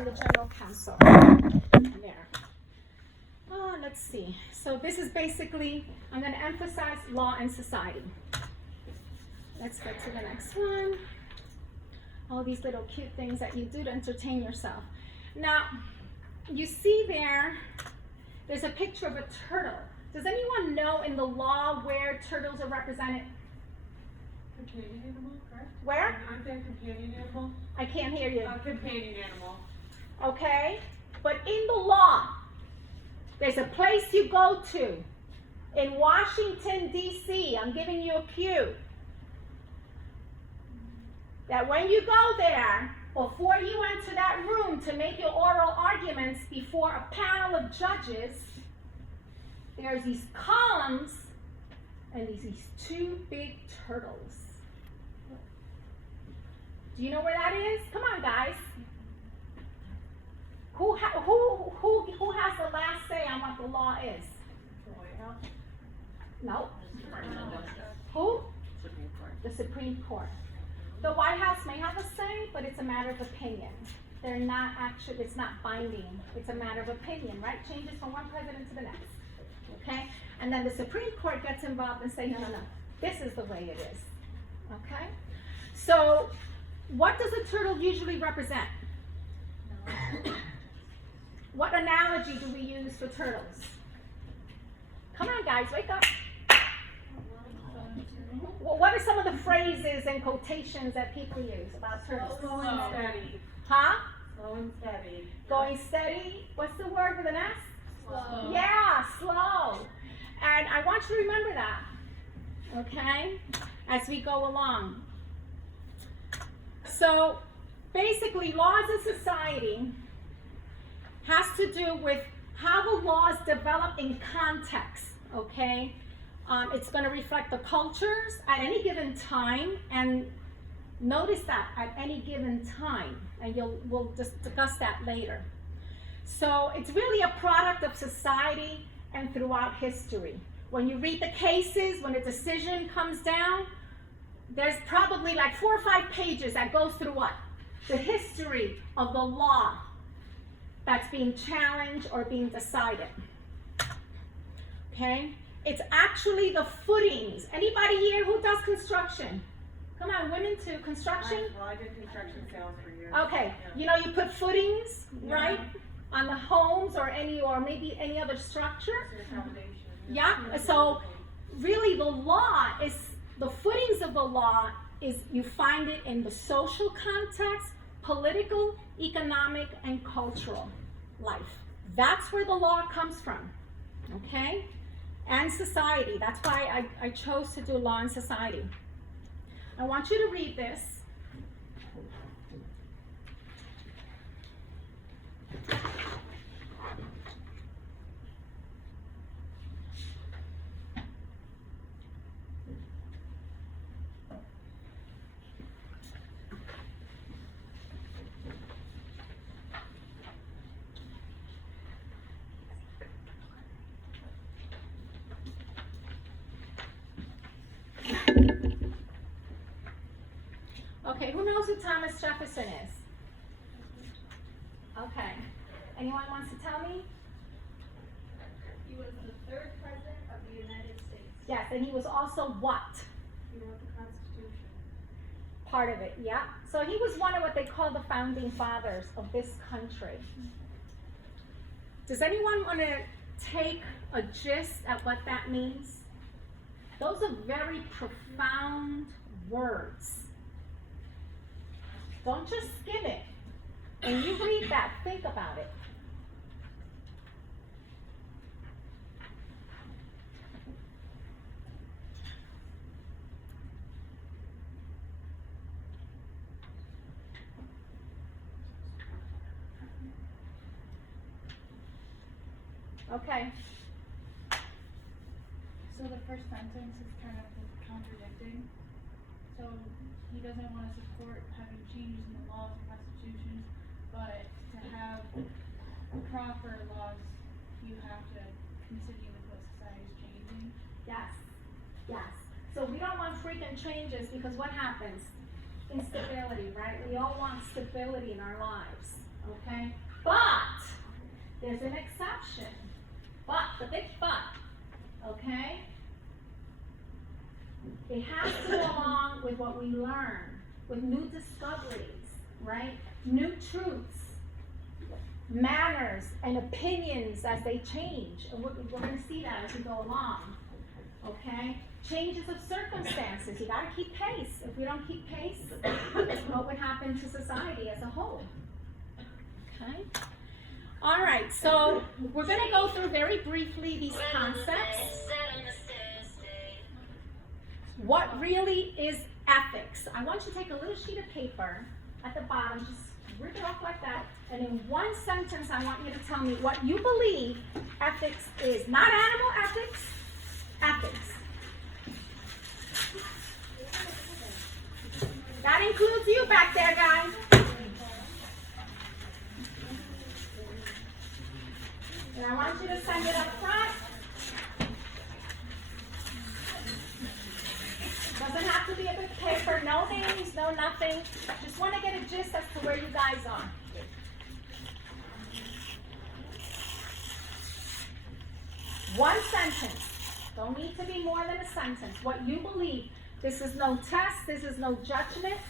I'm the general counsel. There. Oh, let's see. So this is basically, I'm going to emphasize law and society. Let's go to the next one. All these little cute things that you do to entertain yourself. Now, you see there's a picture of a turtle. Does anyone know in the law where turtles are represented? Companion animal, correct? Where? Aren't they a companion animal? I can't hear you. A companion animal. Okay? But in the law, there's a place you go to. In Washington, D.C., I'm giving you a cue. That when you go there, before you enter that room to make your oral arguments before a panel of judges, there's these columns and these two big turtles. Do you know where that is? Come on, guys. Who has the last say on what the law is? The White House? No. Who? Supreme Court. The Supreme Court. The White House may have a say, but it's a matter of opinion. They're not actually, it's not binding. It's a matter of opinion, right? Changes from one president to the next. Okay? And then the Supreme Court gets involved and say, no. This is the way it is. Okay? So, what does a turtle usually represent? What analogy do we use for turtles? Come on, guys, wake up. What are some of the phrases and quotations that people use about turtles? Slow and steady. Huh? Slow and steady. Going steady. What's the word with an S? Slow. Yeah, slow. And I want you to remember that, okay, as we go along. So basically, laws in society has to do with how the laws develop in context, okay? It's going to reflect the cultures at any given time, and notice that at any given time, and we'll discuss that later. So it's really a product of society and throughout history. When you read the cases, when a decision comes down, there's probably like 4 or 5 pages that goes through what? The history of the law that's being challenged or being decided. Okay? It's actually the footings. Anybody here who does construction? Come on, women too. Construction? Well, I did construction sales for years. Okay. Yeah. You know, you put footings, right? On the homes or maybe any other structure. It's your foundation. Yeah. So really the law is, the footings of the law is, you find it in the social context, political, economic, and cultural life. That's where the law comes from. Okay? And society. That's why I chose to do law and society. I want you to read this. Okay, who knows who Thomas Jefferson is? Okay. Anyone wants to tell me? He was the 3rd president of the United States. Yes, and he was also what? He wrote the Constitution. Part of it, yeah. So he was one of what they call the founding fathers of this country. Does anyone want to take a gist at what that means? Those are very profound words. Don't just skim it. When you read that, think about it. Okay. So the first sentence is kind of contradicting. So he doesn't want to support having changes in the laws and constitutions, but to have proper laws, you have to continue with what society is changing. Yes. Yes. So we don't want frequent changes because what happens? Instability, right? We all want stability in our lives. Okay? there's an exception. But, the big but, okay? It has to go along with what we learn, with new discoveries, right? New truths, manners, and opinions as they change. And we're going to see that as we go along, okay? Changes of circumstances. You got to keep pace. If we don't keep pace, what would happen to society as a whole? Okay? All right, so we're going to go through very briefly these concepts. What really is ethics? I want you to take a little sheet of paper at the bottom, just rip it off like that, and in one sentence I want you to tell me what you believe ethics is. Not animal ethics, ethics. That includes you back there, guys. And I want you to send it up front. Doesn't have to be a big paper, no names, no nothing. Just want to get a gist as to where you guys are. One sentence. Don't need to be more than a sentence. What you believe. This is no test. This is no judgment.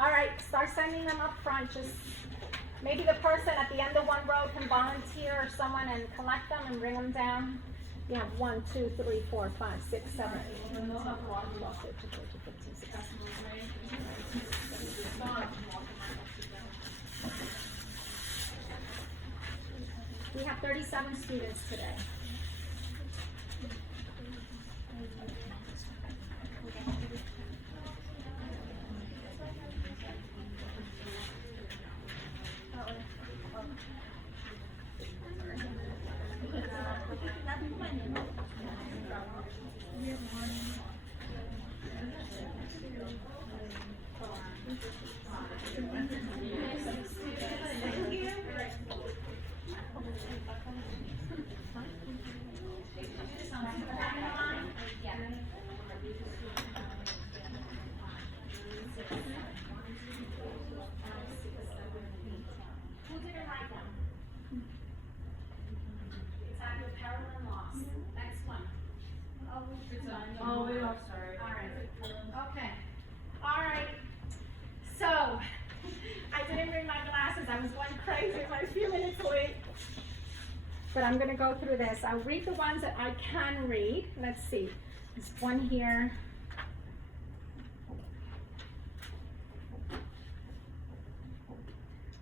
All right, start sending them up front. Just maybe the person at the end of one row can volunteer or someone and collect them and bring them down. You have 1, 2, 3, 4, 5, 6, 7, 8, 9, 10, 11, 12, 13, 14, 15, 16. We have 37 students today. Who didn't write them? It's at your peril and loss. Next one. Oh, wait, I'm sorry. All right. Okay. All right. So, I didn't bring my glasses. I was going crazy. I was a few minutes late. But I'm going to go through this. I'll read the ones that I can read. Let's see. There's one here.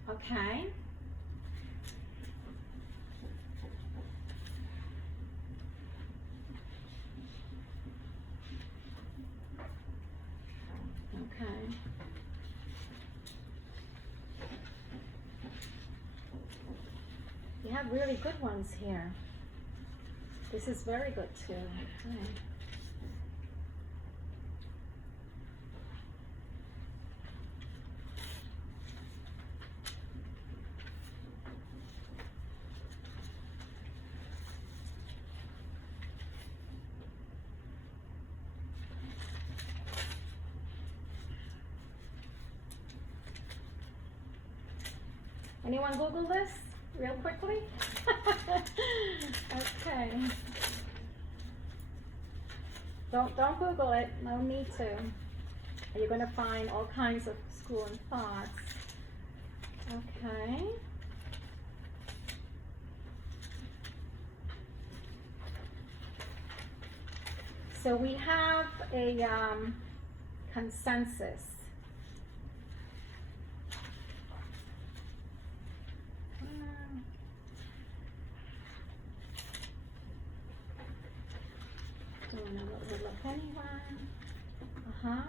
Okay. Okay. You have really good ones here. This is very good too. Okay. Anyone Google this real quickly? Okay. Don't Google it. No need to. You're gonna find all kinds of school and thoughts. Okay. So we have a consensus. Don't know what would look anyone. Uh-huh.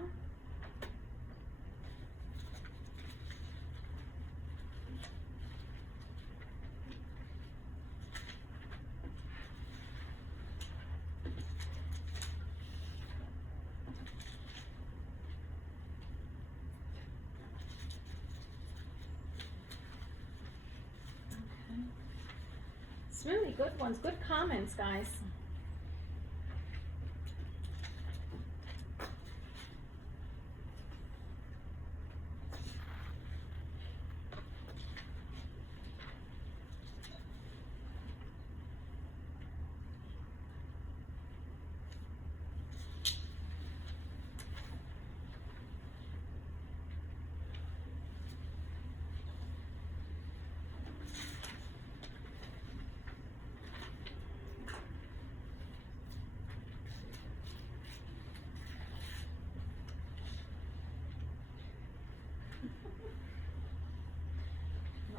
really good ones, good comments, guys.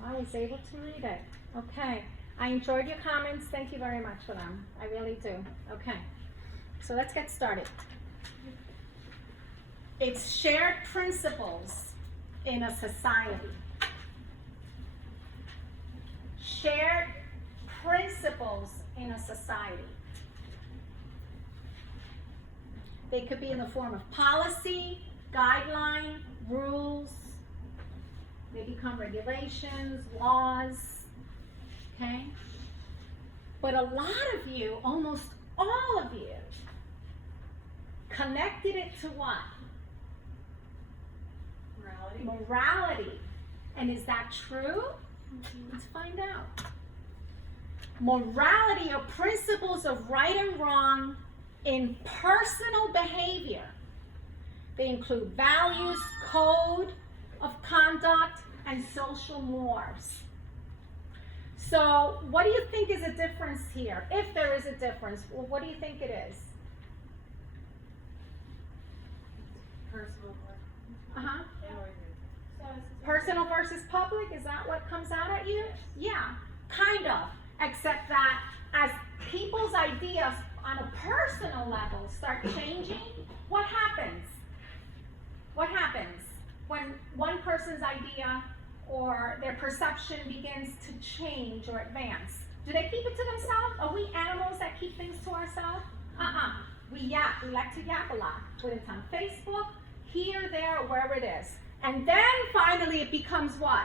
I was able to read it. Okay. I enjoyed your comments. Thank you very much for them. I really do. Okay. So let's get started. It's shared principles in a society. Shared principles in a society. They could be in the form of policy, guideline, rules. They become regulations, laws, okay? But a lot of you, almost all of you, connected it to what? Morality. Morality. And is that true? Let's find out. Morality are principles of right and wrong in personal behavior. They include values, code of conduct, and social mores. So what do you think is a difference here? If there is a difference, well, what do you think it is? Personal. Uh-huh. So it's Personal versus public, is that what comes out at you? Yeah, kind of. Except that as people's ideas on a personal level start changing, what happens? What happens when one person's idea or their perception begins to change or advance? Do they keep it to themselves? Are we animals that keep things to ourselves? We yap. We like to yap a lot. Whether it's on Facebook, here, there, or wherever it is. And then finally it becomes what?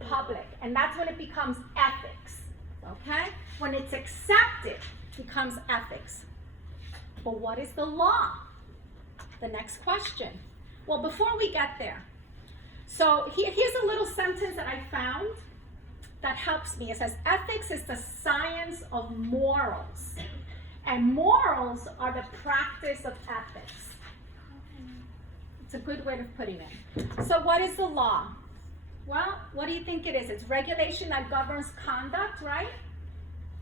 Public. And that's when it becomes ethics. Okay? When it's accepted, it becomes ethics. But what is the law? The next question. Well, before we get there, so here's a little sentence that I found that helps me. It says, ethics is the science of morals. And morals are the practice of ethics. It's a good way of putting it. So what is the law? Well, what do you think it is? It's regulation that governs conduct, right?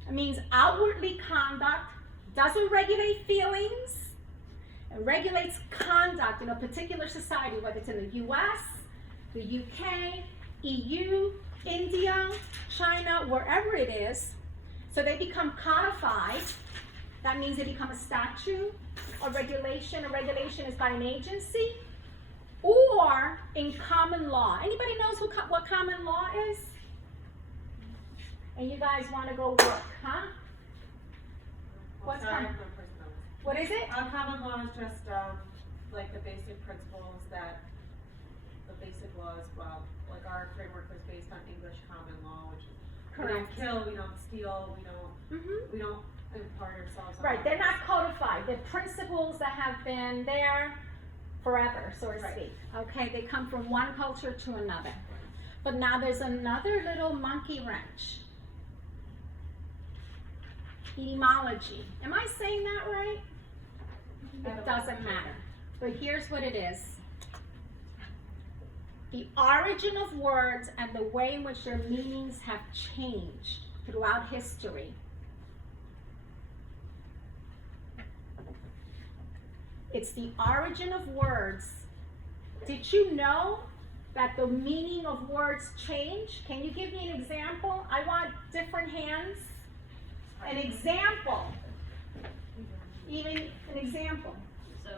It means outwardly conduct, doesn't regulate feelings. It regulates conduct in a particular society, whether it's in the US, the UK, EU, India, China, wherever it is. So they become codified. That means they become a statute, a regulation. A regulation is by an agency, or in common law. Anybody knows what common law is? And you guys want to go work, huh? What's Sorry, common? no, What is it? common law is just like the basic principles that the basic laws. Well, like our framework was based on English common law, which is we don't Correct. kill, we don't steal, we don't impart ourselves. on Right, they're others. not codified. They're principles that have been there forever, so to Right. speak. Okay, they come from one culture to another. But now there's another little monkey wrench. Etymology. Am I saying that right? It doesn't matter. But here's what it is. The origin of words and the way in which their meanings have changed throughout history. It's the origin of words. Did you know that the meaning of words change? Can you give me an example? I want different hands. An example. Even an example. So,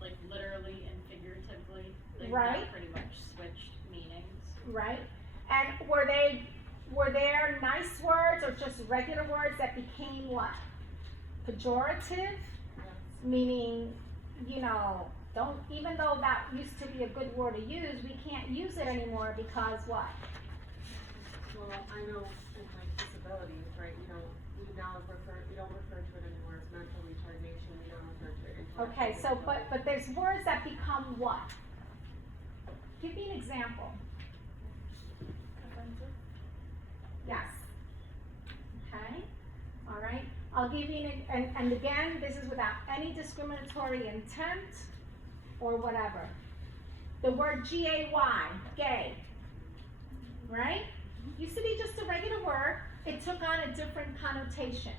like literally and figuratively, like Right. that pretty much switched meanings. Right? And were there nice words or just regular words that became what? Pejorative? Meaning, don't, even though that used to be a good word to use, we can't use it anymore because what? Well, I know in like disabilities, right? We don't refer to it anymore as mental retardation, we don't refer to it intellectual Okay, so, disability. but there's words that become what? Give me an example. Offensive. Yes. Okay, all right. I'll give you and again, this is without any discriminatory intent or whatever. The word G-A-Y, gay, right? Used to be just a regular word. It took on a different connotation.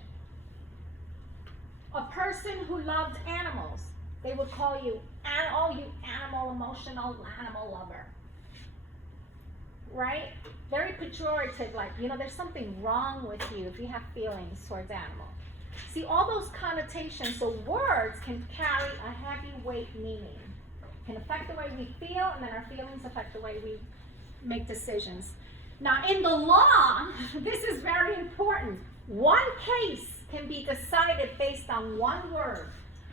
A person who loved animals, they would call you, oh, you animal, emotional animal lover. Right? Very pejorative, like, there's something wrong with you if you have feelings towards animals. See, all those connotations, so words can carry a heavyweight meaning. Can affect the way we feel, and then our feelings affect the way we make decisions. Now, in the law, this is very important. One case can be decided based on one word,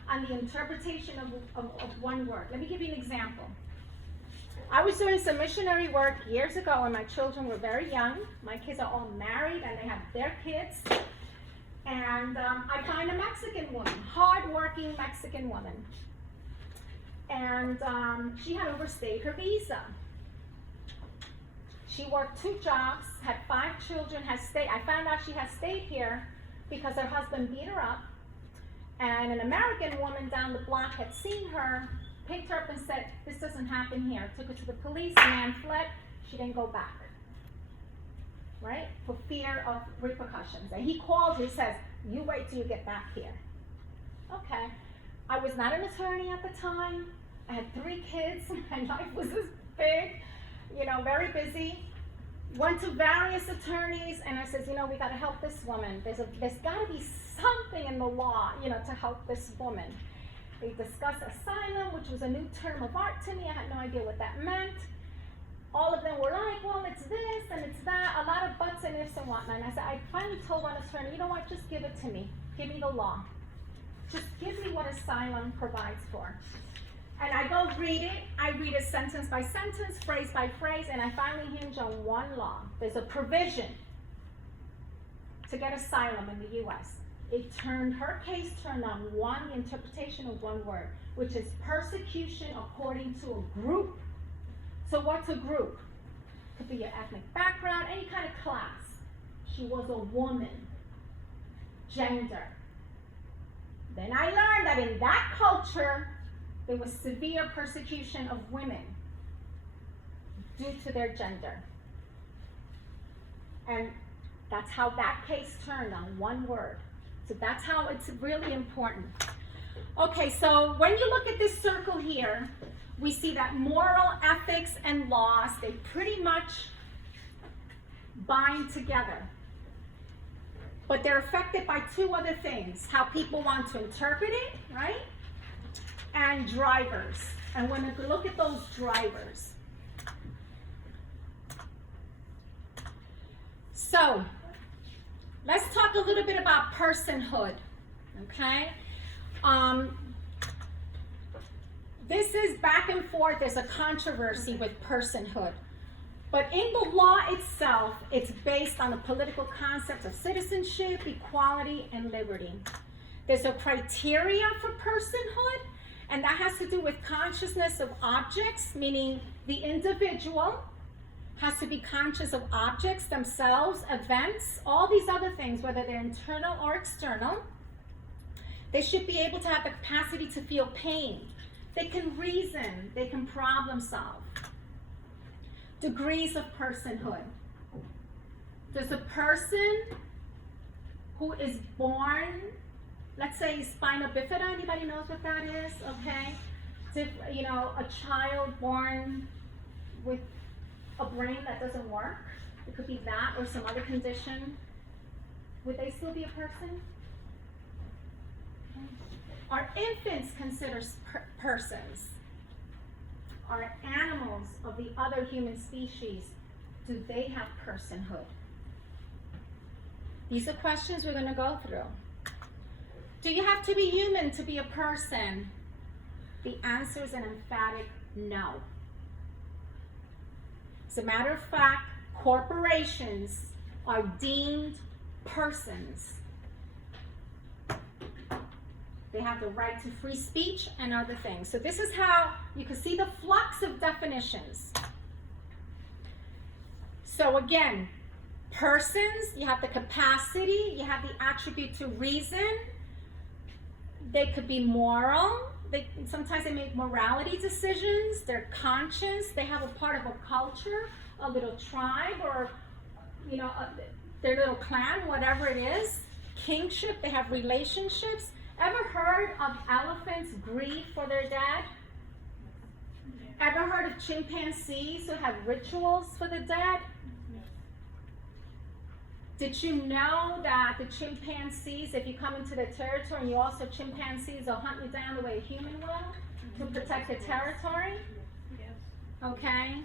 on the interpretation of one word. Let me give you an example. I was doing some missionary work years ago when my children were very young. My kids are all married and they have their kids. And I find a Mexican woman, hard-working Mexican woman. And she had overstayed her visa. She worked 2 jobs, had 5 children, I found out she had stayed here because her husband beat her up. And an American woman down the block had seen her, picked her up and said, this doesn't happen here. Took her to the police, the man fled, she didn't go back. Right? For fear of repercussions. And he called, he says, you wait till you get back here. Okay. I was not an attorney at the time. I had 3 kids. My life was this big, very busy. Went to various attorneys and I said, we got to help this woman. There's got to be something in the law, to help this woman. They discussed asylum, which was a new term of art to me. I had no idea what that meant. All of them were like, well, it's this and it's that, a lot of buts and ifs and whatnot. And I said, I finally told one attorney, you know what, just give it to me. Give me the law. Just give me what asylum provides for. And I go read it. I read it sentence by sentence, phrase by phrase, and I finally hinge on one law. There's a provision to get asylum in the U.S. Her case turned on one interpretation of one word, which is persecution according to a group. So what's a group? Could be your ethnic background, any kind of class. She was a woman. Gender. Then I learned that in that culture, there was severe persecution of women due to their gender. And that's how that case turned on one word. So that's how it's really important. Okay, so when you look at this circle here, we see that moral, ethics, and laws, they pretty much bind together. But they're affected by 2 other things. How people want to interpret it, right? And drivers. And when we look at those drivers. So, let's talk a little bit about personhood, okay? This is back and forth. There's a controversy with personhood. But in the law itself, it's based on the political concepts of citizenship, equality, and liberty. There's a criteria for personhood, and that has to do with consciousness of objects, meaning the individual has to be conscious of objects themselves, events, all these other things, whether they're internal or external. They should be able to have the capacity to feel pain. They can reason, they can problem solve. Degrees of personhood. There's a person who is born, let's say spina bifida, anybody knows what that is? Okay. A child born with a brain that doesn't work. It could be that or some other condition. Would they still be a person? Are infants considered persons? Are animals of the other human species, do they have personhood? These are questions we're going to go through. Do you have to be human to be a person? The answer is an emphatic no. As a matter of fact, corporations are deemed persons. They have the right to free speech and other things. So this is how you can see the flux of definitions. So again, persons, you have the capacity, you have the attribute to reason. They could be moral. Sometimes they make morality decisions. They're conscious. They have a part of a culture, a little tribe, or their little clan, whatever it is. Kingship. They have relationships. Ever heard of elephants grieve for their dead? Ever heard of chimpanzees who have rituals for the dead? Did you know that the chimpanzees, if you come into the territory, and you also chimpanzees will hunt you down the way a human will to protect the territory? Yes. Okay.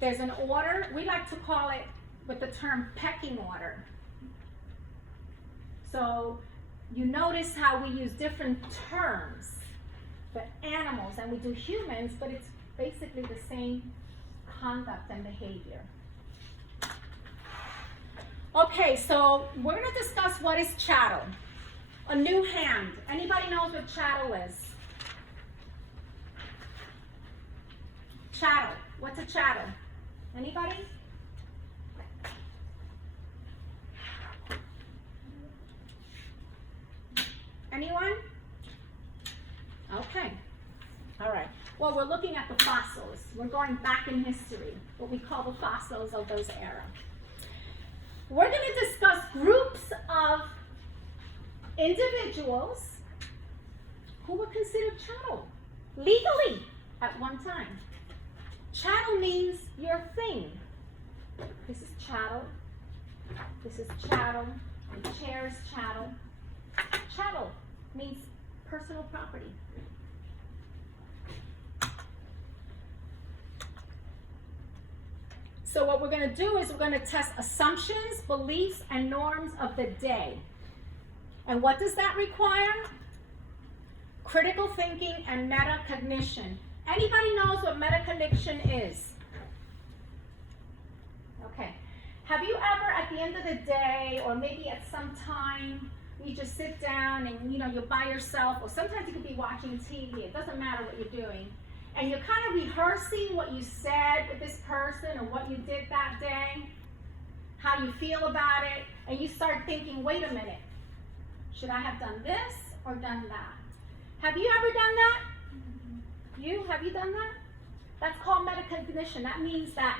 There's an order. We like to call it with the term pecking order. So you notice how we use different terms for animals, and we do humans, but it's basically the same conduct and behavior. Okay, so we're going to discuss what is chattel. A new hand. Anybody knows what chattel is? Chattel. What's a chattel? Anybody? Anyone? Okay. All right. Well, we're looking at the fossils. We're going back in history, what we call the fossils of those eras. We're going to discuss groups of individuals who were considered chattel legally at one time. Chattel means your thing. This is chattel. This is chattel. The chair is chattel. Chattel means personal property. So what we're going to do is we're going to test assumptions, beliefs, and norms of the day. And what does that require? Critical thinking and metacognition. Anybody knows what metacognition is? Okay. Have you ever, at the end of the day, or maybe at some time, you just sit down and you're by yourself, or sometimes you could be watching TV, it doesn't matter what you're doing, and you're kind of rehearsing what you said with this person or what you did that day, how you feel about it, and you start thinking, wait a minute, should I have done this or done that? Have you ever done that? Have you done that? That's called metacognition. That means that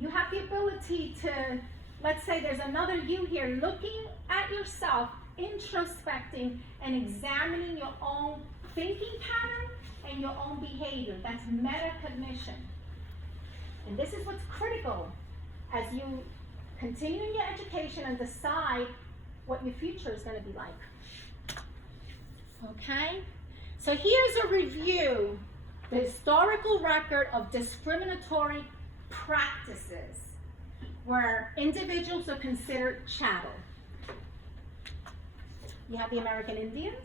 you have the ability to, let's say there's another you here looking at yourself, introspecting and examining your own thinking pattern and your own behavior. That's metacognition. And this is what's critical as you continue in your education and decide what your future is going to be like. Okay? So here's a review, the historical record of discriminatory practices where individuals are considered chattel. You have the American Indians.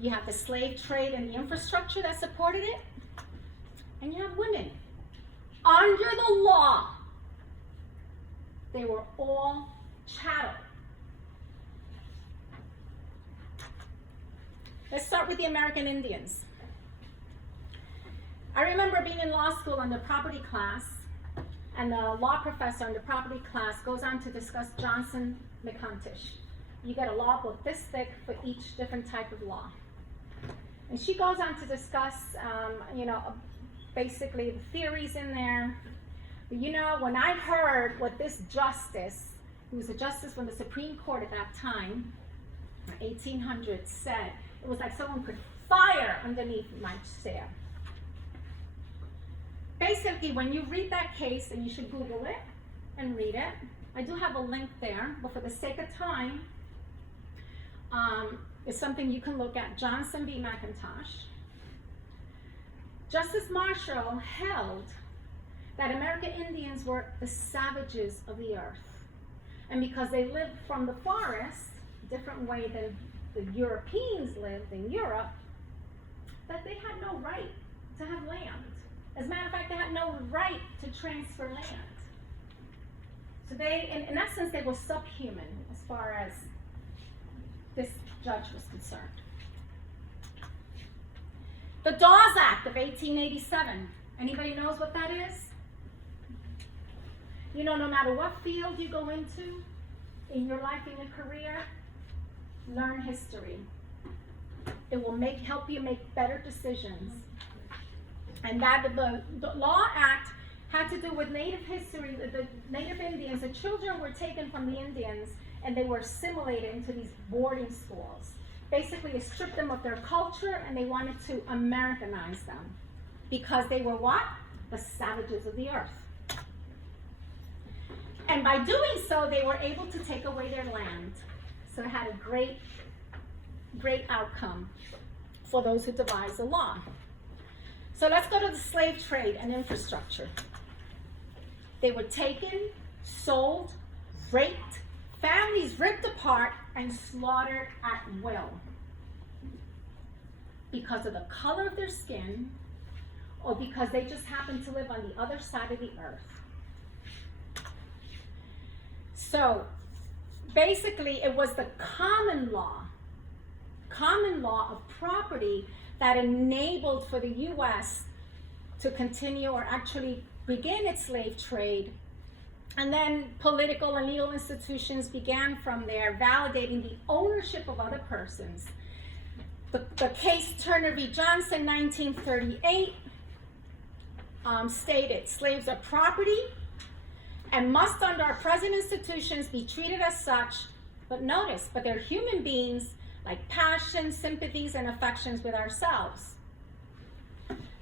You have the slave trade and the infrastructure that supported it. And you have women. Under the law, they were all chattel. Let's start with the American Indians. I remember being in law school under property class, and the law professor in the property class goes on to discuss Johnson McCuntish. You get a law book this thick for each different type of law. And she goes on to discuss, basically the theories in there. But when I heard what this justice, who was a justice from the Supreme Court at that time, 1800s, said, it was like someone could fire underneath my chair. Basically, when you read that case, and you should Google it and read it. I do have a link there, but for the sake of time, it's something you can look at. Johnson v. McIntosh. Justice Marshall held that American Indians were the savages of the earth. And because they lived from the forest, a different way than the Europeans lived in Europe, that they had no right to have land. As a matter of fact, they had no right to transfer land. So they, in essence, they were subhuman as far as this judge was concerned. The Dawes Act of 1887. Anybody knows what that is? You know, no matter what field you go into in your life, in your career, learn history. It will help you make better decisions. And that the Law Act had to do with Native history. The Native Indians, the children were taken from the Indians and they were assimilated into these boarding schools. Basically, it stripped them of their culture and they wanted to Americanize them because they were what? The savages of the earth. And by doing so, they were able to take away their land. So it had a great, great outcome for those who devised the law. So let's go to the slave trade and infrastructure. They were taken, sold, raped, families ripped apart, and slaughtered at will because of the color of their skin or because they just happened to live on the other side of the earth. So basically, it was the common law of property that enabled for the U.S. to continue or actually begin its slave trade. And then political and legal institutions began from there, validating the ownership of other persons. The case Turner v. Johnson, 1938, stated, slaves are property and must under our present institutions be treated as such, but notice, but they're human beings like passions, sympathies, and affections with ourselves.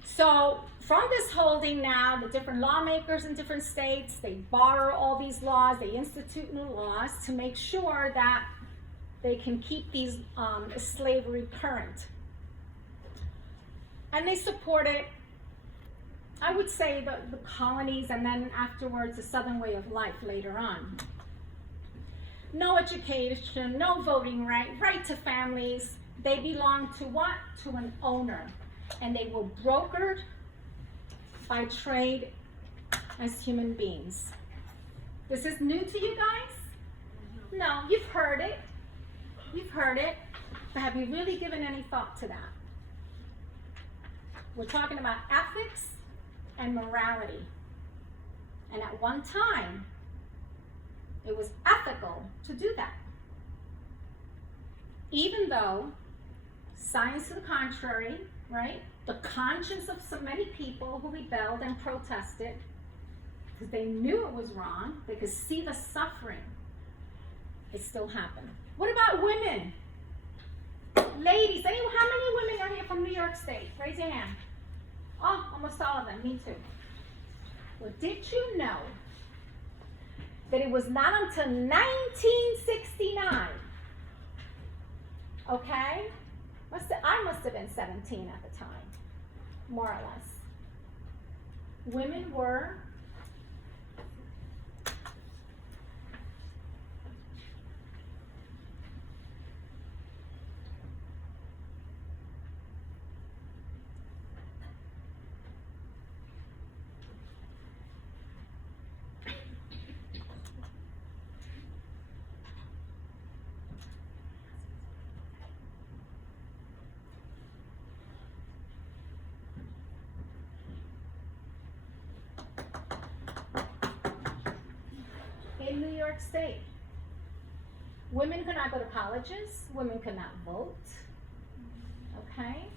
So from this holding now, the different lawmakers in different states, they borrow all these laws, they institute new laws to make sure that they can keep these slavery current. And they supported, I would say, the colonies and then afterwards the Southern way of life later on. No education, no voting right to families. They belong to what? To an owner. And they were brokered by trade as human beings. This is new to you guys? No, you've heard it. You've heard it. But have you really given any thought to that? We're talking about ethics and morality. And at one time, it was ethical to do that. Even though science to the contrary, right? The conscience of so many people who rebelled and protested because they knew it was wrong, they could see the suffering. It still happened. What about women? Ladies, how many women are here from New York State? Raise your hand. Oh, almost all of them, me too. Well, did you know that it was not until 1969, okay? I must have been 17 at the time, more or less. Women were in New York State. Women could not go to colleges. Women could not vote. Okay?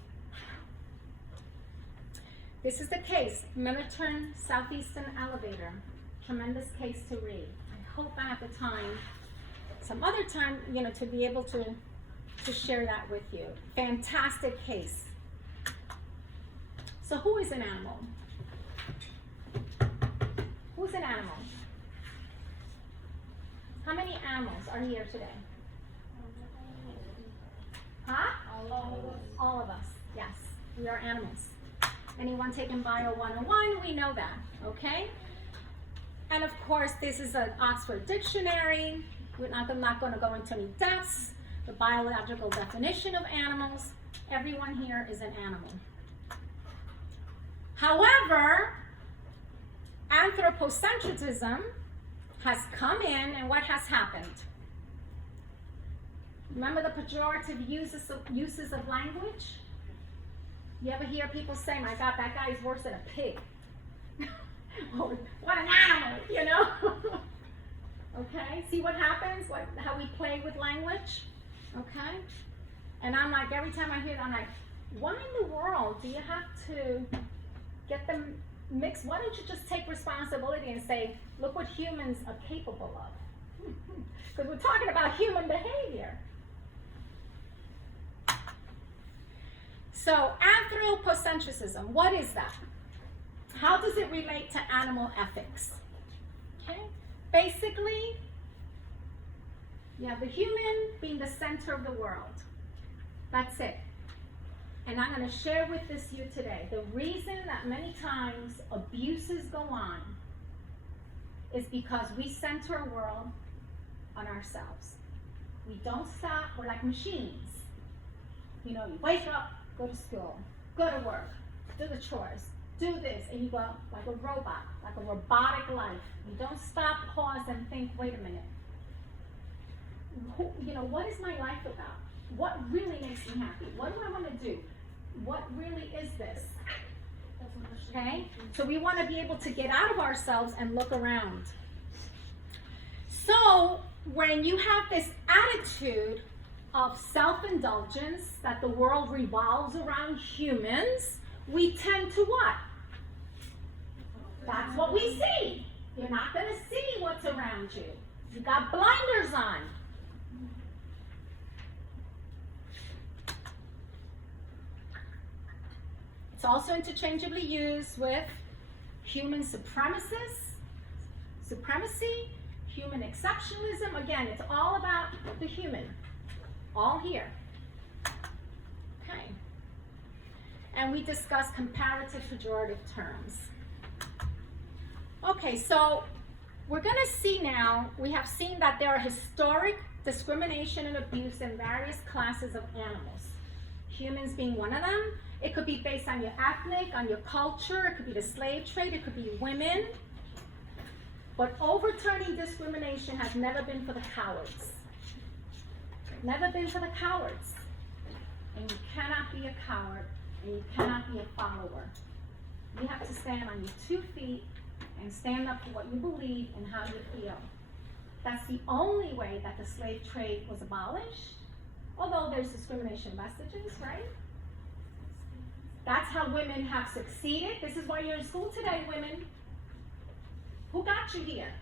This is the case, Millerton Southeastern Elevator. Tremendous case to read. I hope I have the time, some other time, to be able to share that with you. Fantastic case. So who is an animal? Who's an animal? How many animals are here today? Huh? All of us, yes. We are animals. Anyone taking Bio 101, we know that, okay? And of course, this is an Oxford Dictionary. I'm not going to go into any depths. The biological definition of animals. Everyone here is an animal. However, anthropocentrism has come in, and what has happened? Remember the pejorative uses of language? You ever hear people say, my God, that guy is worse than a pig? Or, what an animal, you know? Okay, see what happens? How we play with language? Okay? And I'm like, every time I hear it, I'm like, why in the world do you have to get them mixed? Why don't you just take responsibility and say, look what humans are capable of? Because we're talking about human behavior. So, anthropocentrism, what is that? How does it relate to animal ethics? Okay? Basically, you have the human being the center of the world. That's it. And I'm going to share with you today the reason that many times abuses go on is because we center our world on ourselves. We don't stop. We're like machines. You know, you wake up, go to school, go to work, do the chores, do this, and you go like a robot, like a robotic life. You don't stop, pause, and think, wait a minute. What is my life about? What really makes me happy? What do I want to do? What really is this? Okay? So we want to be able to get out of ourselves and look around. So when you have this attitude of self-indulgence, that the world revolves around humans, we tend to what? That's what we see. You're not going to see what's around you. You got blinders on. It's also interchangeably used with human supremacy, human exceptionalism. Again, it's all about the human. All here. Okay. And we discuss comparative pejorative terms. Okay, so we're going to see now, we have seen that there are historic discrimination and abuse in various classes of animals. Humans being one of them. It could be based on your ethnic, on your culture. It could be the slave trade. It could be women. But overturning discrimination has never been for the cowards. Never been for the cowards. And you cannot be a coward, and you cannot be a follower. You have to stand on your 2 feet and stand up for what you believe and how you feel. That's the only way that the slave trade was abolished, although there's discrimination vestiges, right? That's how women have succeeded. This is why you're in school today, women. Who got you here?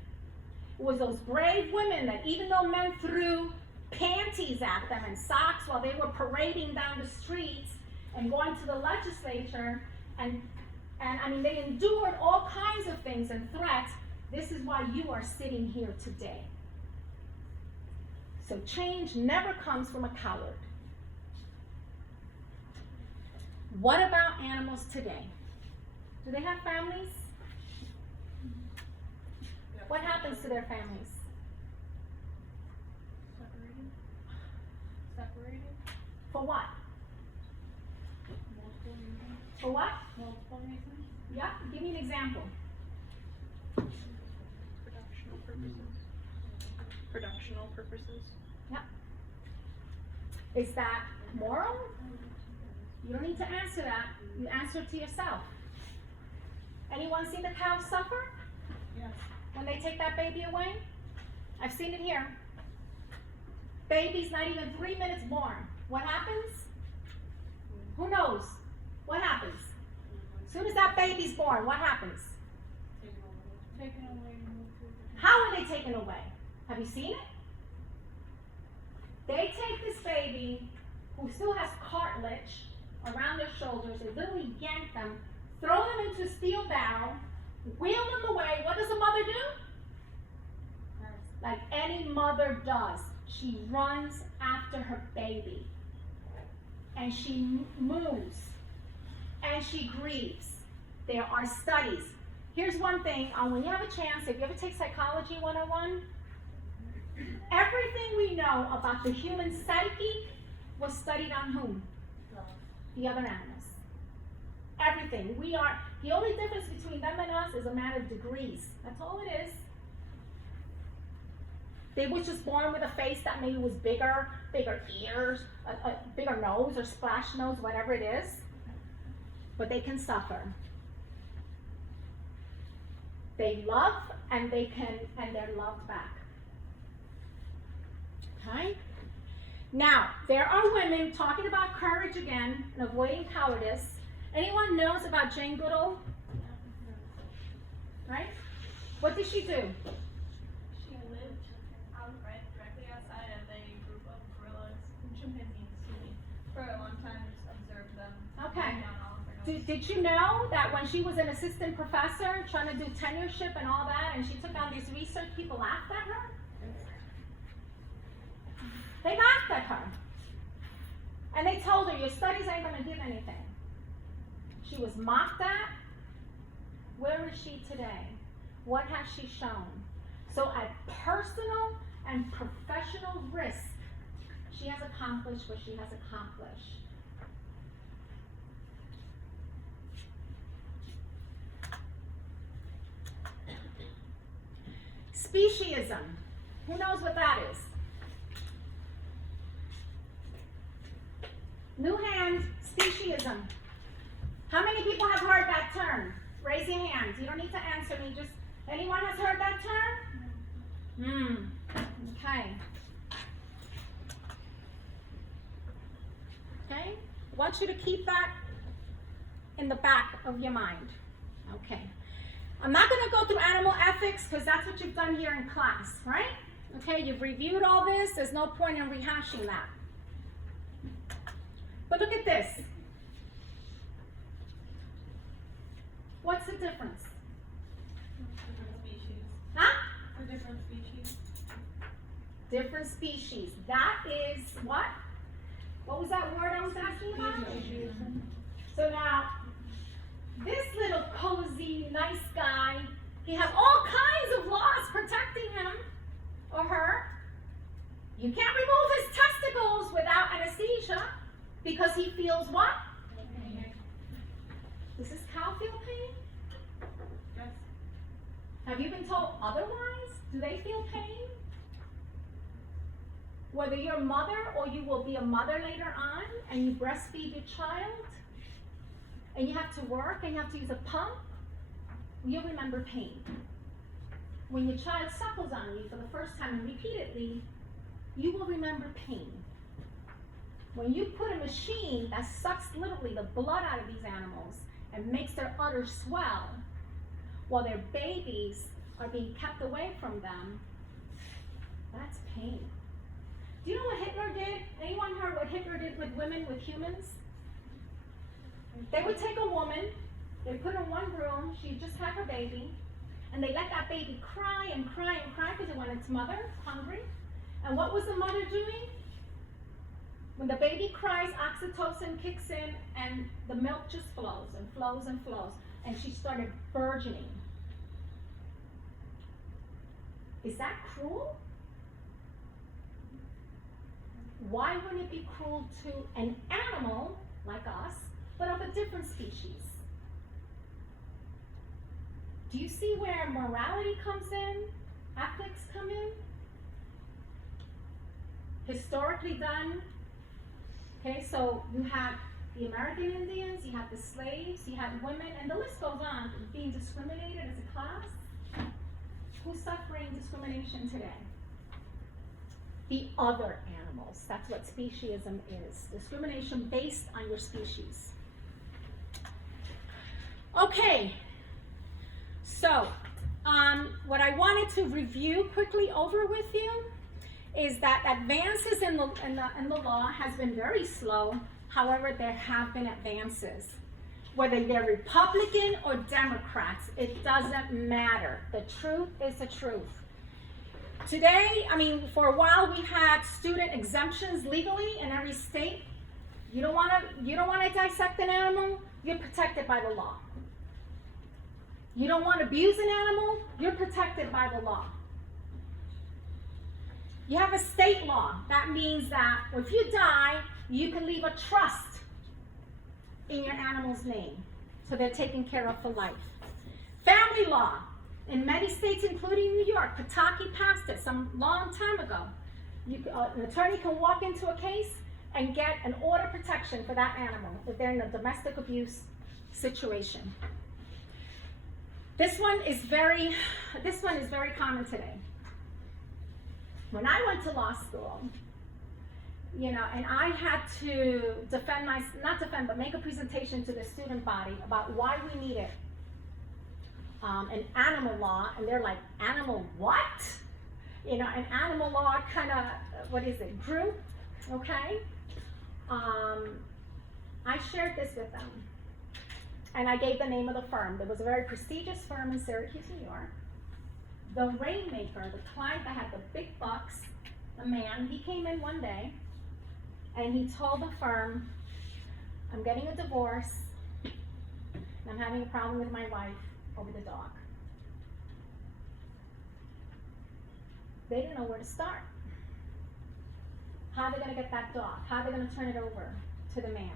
It was those brave women that even though men threw panties at them and socks while they were parading down the streets and going to the legislature, and I mean, they endured all kinds of things and threats. This is why you are sitting here today. So change never comes from a coward. What about animals today? Do they have families? What happens to their families? Separated. For what? Multiple reasons. For what? Multiple reasons. Yeah, give me an example. Productional purposes. Yeah. Is that moral? You don't need to answer that. You answer it to yourself. Anyone see the cows suffer? Yes. When they take that baby away? I've seen it here. Baby's not even 3 minutes born. What happens? Who knows? What happens? As soon as that baby's born, what happens? Taken away and moved to a different. How are they taken away? Have you seen it? They take this baby who still has cartilage around their shoulders, they literally yank them, throw them into a steel barrel, wheel them away. What does a mother do? Like any mother does. She runs after her baby. And she moves. And she grieves. There are studies. Here's one thing, when you have a chance, if you ever take Psychology 101, everything we know about the human psyche was studied on whom? The other animals. Everything. The only difference between them and us is a matter of degrees. That's all it is. They was just born with a face that maybe was bigger ears, a bigger nose or splash nose, whatever it is. But they can suffer. They love and they're loved back. Okay? Now, there are women talking about courage again and avoiding cowardice. Anyone knows about Jane Goodall? Right? What did she do? She lived directly outside of a group of gorillas, chimpanzees, for a long time, just observed them. Okay. Down all of their noses. Did you know that when she was an assistant professor trying to do tenureship and all that, and she took on this research, people laughed at her? They laughed at her. And they told her, your studies ain't going to give anything. She was mocked at. Where is she today? What has she shown? So at personal and professional risk, she has accomplished what she has accomplished. Speciesism. Who knows what that is? New hand, speciesism. How many people have heard that term? Raise your hands. You don't need to answer me. Just anyone has heard that term? Okay. Okay? I want you to keep that in the back of your mind. Okay. I'm not going to go through animal ethics because that's what you've done here in class, right? Okay, you've reviewed all this. There's no point in rehashing that. But look at this. What's the difference? Different species. Huh? For different species. Different species. That is what? What was that word I was asking about? So now, this little cozy, nice guy, he has all kinds of laws protecting him or her. You can't remove his testicles without anesthesia because he feels what? Does this cow feel pain? Yes. Have you been told otherwise? Do they feel pain? Whether you're a mother or you will be a mother later on and you breastfeed your child and you have to work and you have to use a pump, you'll remember pain. When your child suckles on you for the first time and repeatedly, you will remember pain. When you put a machine that sucks literally the blood out of these animals and makes their udders swell while their babies are being kept away from them, that's pain. Do you know what Hitler did? Anyone heard what Hitler did with women, with humans? They would take a woman, they put her in one room, she just had her baby, and they let that baby cry and cry and cry because it wanted its mother, hungry. And what was the mother doing? When the baby cries, oxytocin kicks in and the milk just flows and flows and flows. And she started burgeoning. Is that cruel? Why wouldn't it be cruel to an animal like us, but of a different species? Do you see where morality comes in? Ethics come in? Historically done. Okay, so you have the American Indians, you have the slaves, you have women, and the list goes on, being discriminated as a class. Who's suffering discrimination today? The other animals. That's what speciesism is. Discrimination based on your species. Okay, so what I wanted to review quickly over with you is that advances in the law has been very slow. However, there have been advances. Whether they're Republican or Democrats, it doesn't matter. The truth is the truth. Today, for a while we had student exemptions legally in every state. You don't want to dissect an animal, you're protected by the law. You don't want to abuse an animal, you're protected by the law. You have a state law. That means that if you die, you can leave a trust in your animal's name. So they're taken care of for life. Family law. In many states, including New York, Pataki passed it some long time ago. An attorney can walk into a case and get an order of protection for that animal if they're in a domestic abuse situation. This one is very common today. When I went to law school, you know, and I had to make a presentation to the student body about why we needed an animal law, and they're like, animal what? You know, an animal law kind of, group, okay? I shared this with them, and I gave the name of the firm. There was a very prestigious firm in Syracuse, New York. The rainmaker, the client that had the big bucks, the man, he came in one day, and he told the firm, I'm getting a divorce, and I'm having a problem with my wife over the dog. They didn't know where to start. How are they going to get that dog? How are they going to turn it over to the man?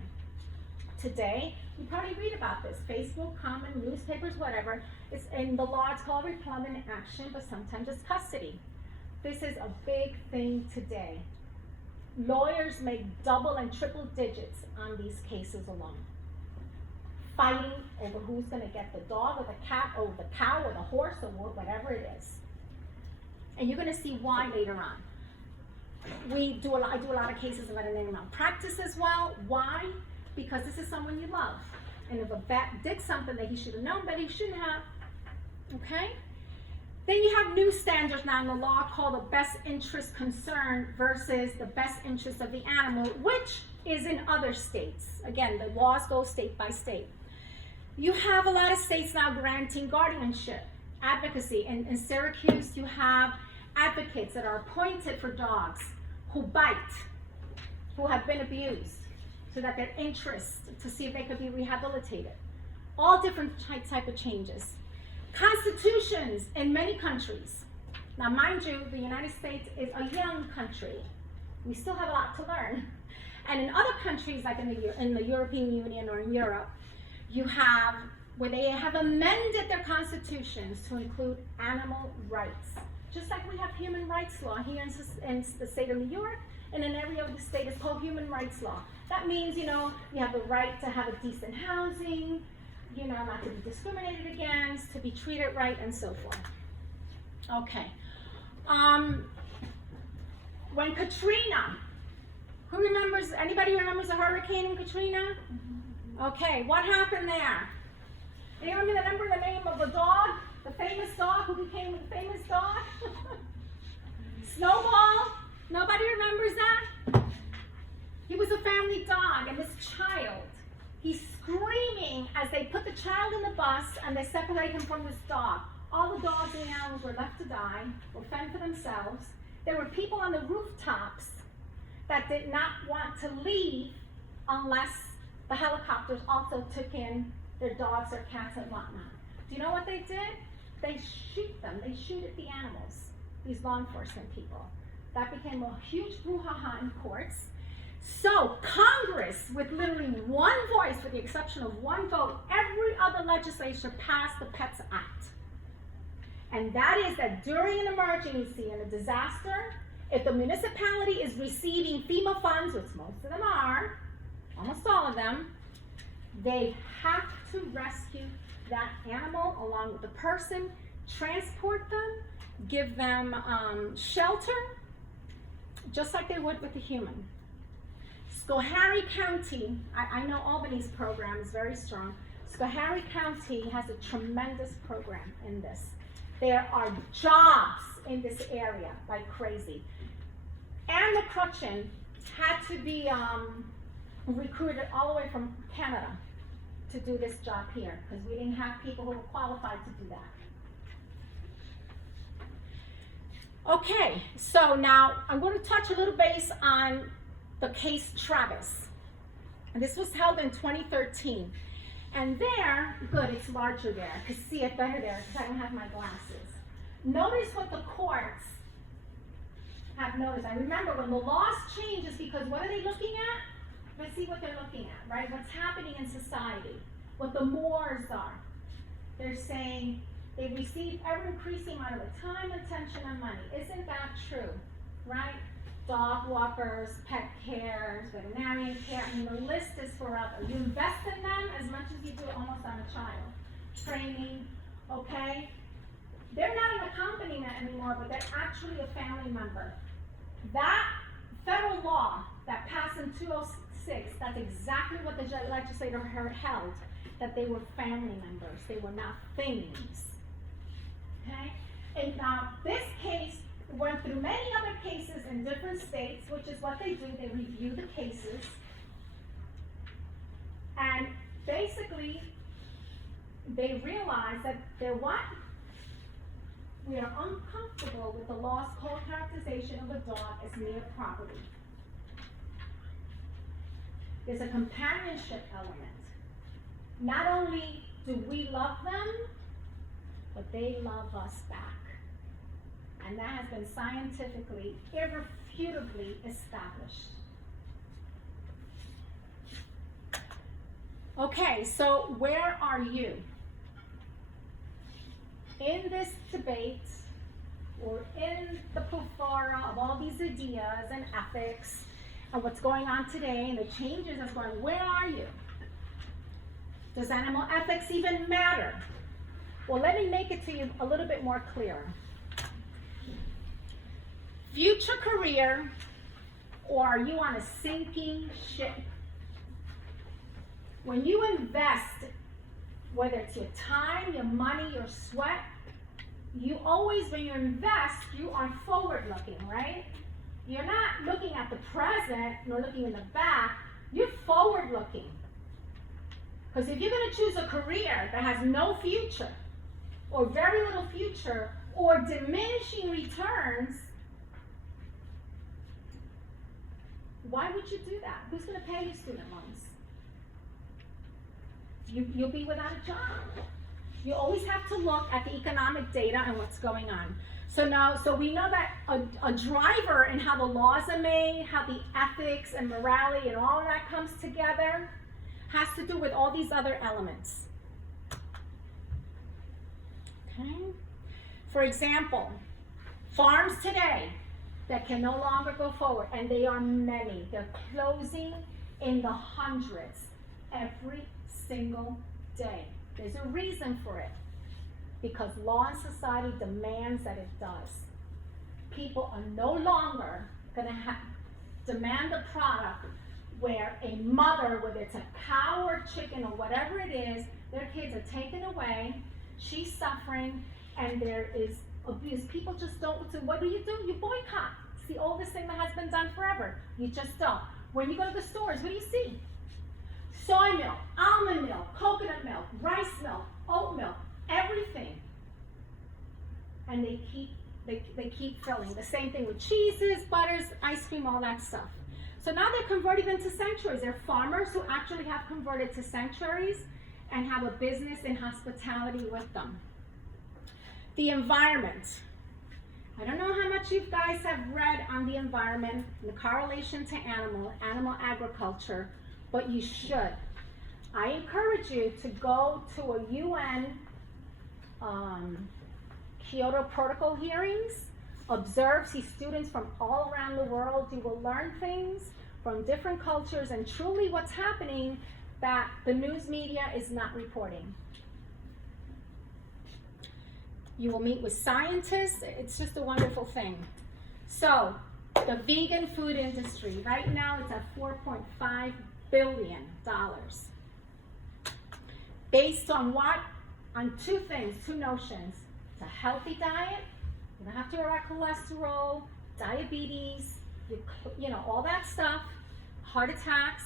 Today, you probably read about this. Facebook, common, newspapers, whatever. It's in the law, it's called replumbing action, but sometimes it's custody. This is a big thing today. Lawyers make double and triple digits on these cases alone. Fighting over who's going to get the dog or the cat or the cow or the horse or whatever it is. And you're going to see why later on. I do a lot of cases of veterinary malpractice as well. Why? Because this is someone you love. And if a vet did something that he should have known, but he shouldn't have, okay? Then you have new standards now in the law called the best interest concern versus the best interest of the animal, which is in other states. Again, the laws go state by state. You have a lot of states now granting guardianship, advocacy. In Syracuse, you have advocates that are appointed for dogs who bite, who have been abused, so that their interest to see if they could be rehabilitated. All different type of changes. Constitutions in many countries. Now, mind you, the United States is a young country. We still have a lot to learn. And in other countries, like in the European Union or in Europe, you have where they have amended their constitutions to include animal rights. Just like we have human rights law here in the state of New York, and in every other state it's called human rights law. That means, you know, you have the right to have a decent housing, you know, not to be discriminated against, to be treated right, and so forth. Okay. When Katrina, anybody remembers the hurricane in Katrina? Okay, what happened there? Anyone remember the name of the dog? The famous dog who became the famous dog? Snowball? Nobody remembers that? He was a family dog, and this child, he's screaming as they put the child in the bus and they separate him from this dog. All the dogs and animals were left to die, or fend for themselves. There were people on the rooftops that did not want to leave unless the helicopters also took in their dogs or cats and whatnot. Do you know what they did? They shoot them. They shoot at the animals, these law enforcement people. That became a huge brouhaha in courts. So Congress, with literally one voice, with the exception of one vote, every other legislature passed the Pets Act. And that is that during an emergency and a disaster, if the municipality is receiving FEMA funds, which most of them are, almost all of them, they have to rescue that animal along with the person, transport them, give them shelter, just like they would with a human. Schoharie County, I know Albany's program is very strong. Schoharie County has a tremendous program in this. There are jobs in this area like crazy. Anne McCutcheon had to be recruited all the way from Canada to do this job here because we didn't have people who were qualified to do that. Okay, so now I'm going to touch a little base on the case Travis. And this was held in 2013. And there, good, it's larger there. I can see it better there because I don't have my glasses. Notice what the courts have noticed. I remember when the laws change, it's because what are they looking at? Let's see what they're looking at, right? What's happening in society, what the mores are. They're saying, They receive ever increasing amount of time, attention, and money. Isn't that true? Right? Dog walkers, pet cares, veterinarian care, I mean, the list is forever. You invest in them as much as you do almost on a child. Training, okay? They're not an accompaniment anymore, but they're actually a family member. That federal law that passed in 2006, that's exactly what the legislature held, that they were family members. They were not things. Okay? And now, this case went through many other cases in different states, which is what they do. They review the cases. And basically, they realize that they're what? We are uncomfortable with the law's cold characterization of a dog as mere property. There's a companionship element. Not only do we love them, but they love us back. And that has been scientifically, irrefutably established. Okay, so where are you? In this debate, or in the plethora of all these ideas and ethics, and what's going on today, and the changes that's going on, where are you? Does animal ethics even matter? Well, let me make it to you a little bit more clear. Future career, or are you on a sinking ship? When you invest, whether it's your time, your money, your sweat, you always, when you invest, you are forward looking, right? You're not looking at the present, nor looking in the back, you're forward looking. Because if you're going to choose a career that has no future, or very little future, or diminishing returns, why would you do that? Who's going to pay your student loans? You'll be without a job. You always have to look at the economic data and what's going on. So we know that a driver in how the laws are made, how the ethics and morality and all of that comes together, has to do with all these other elements. Okay? For example, farms today that can no longer go forward, and they are many. They're closing in the hundreds every single day. There's a reason for it. Because law and society demands that it does. People are no longer going to demand a product where a mother, whether it's a cow or chicken or whatever it is, their kids are taken away, she's suffering, and there is abuse. People just don't do. What do? You boycott. It's the oldest thing that has been done forever. You just don't. When you go to the stores, what do you see? Soy milk, almond milk, coconut milk, rice milk, oat milk, everything. And they keep filling. The same thing with cheeses, butters, ice cream, all that stuff. So now they're converting them to sanctuaries. They're farmers who actually have converted to sanctuaries and have a business in hospitality with them. The environment. I don't know how much you guys have read on the environment and the correlation to animal agriculture, but you should. I encourage you to go to a UN Kyoto Protocol hearings, observe, see students from all around the world. You will learn things from different cultures and truly what's happening that the news media is not reporting. You will meet with scientists. It's just a wonderful thing. So, the vegan food industry, right now it's at $4.5 billion. Based on what? On two things, two notions. It's a healthy diet. You don't have to worry about cholesterol, diabetes, all that stuff, heart attacks.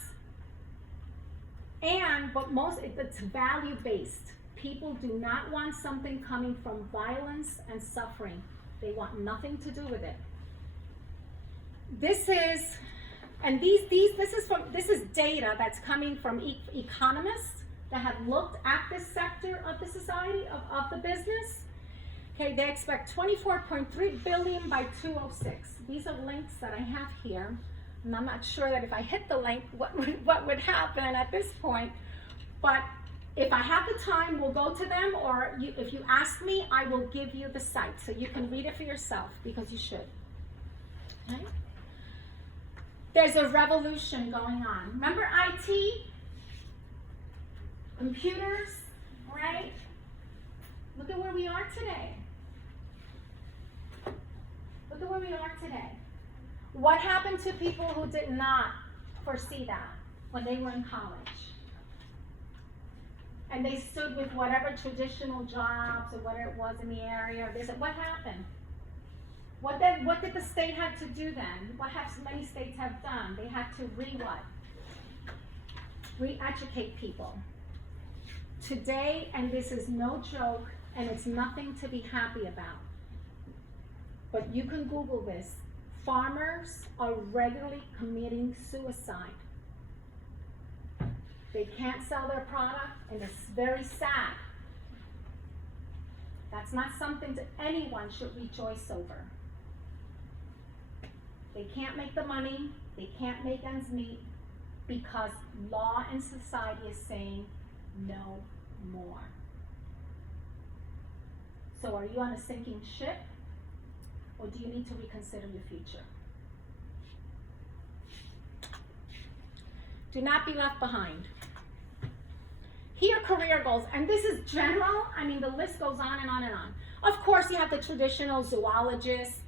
But most, it's value-based. People do not want something coming from violence and suffering. They want nothing to do with it. This is data that's coming from economists that have looked at this sector of the society, of the business. Okay, they expect 24.3 billion by 2006. These are links that I have here, and I'm not sure that if I hit the link, what would happen at this point. But If I have the time, we'll go to them, or if you ask me, I will give you the site so you can read it for yourself, because you should. Okay? There's a revolution going on. Remember IT? Computers, right? Look at where we are today. Look at where we are today. What happened to people who did not foresee that when they were in college? And they stood with whatever traditional jobs or whatever it was in the area. They said, what happened? What did the state have to do then? What have many states have done? They had to re-educate people. Today, and this is no joke, and it's nothing to be happy about, but you can Google this, farmers are regularly committing suicide. They can't sell their product, and it's very sad. That's not something that anyone should rejoice over. They can't make the money, they can't make ends meet, because law and society is saying no more. So are you on a sinking ship, or do you need to reconsider your future? Do not be left behind. Here are career goals, and this is general. I mean, the list goes on and on and on. Of course, you have the traditional zoologists,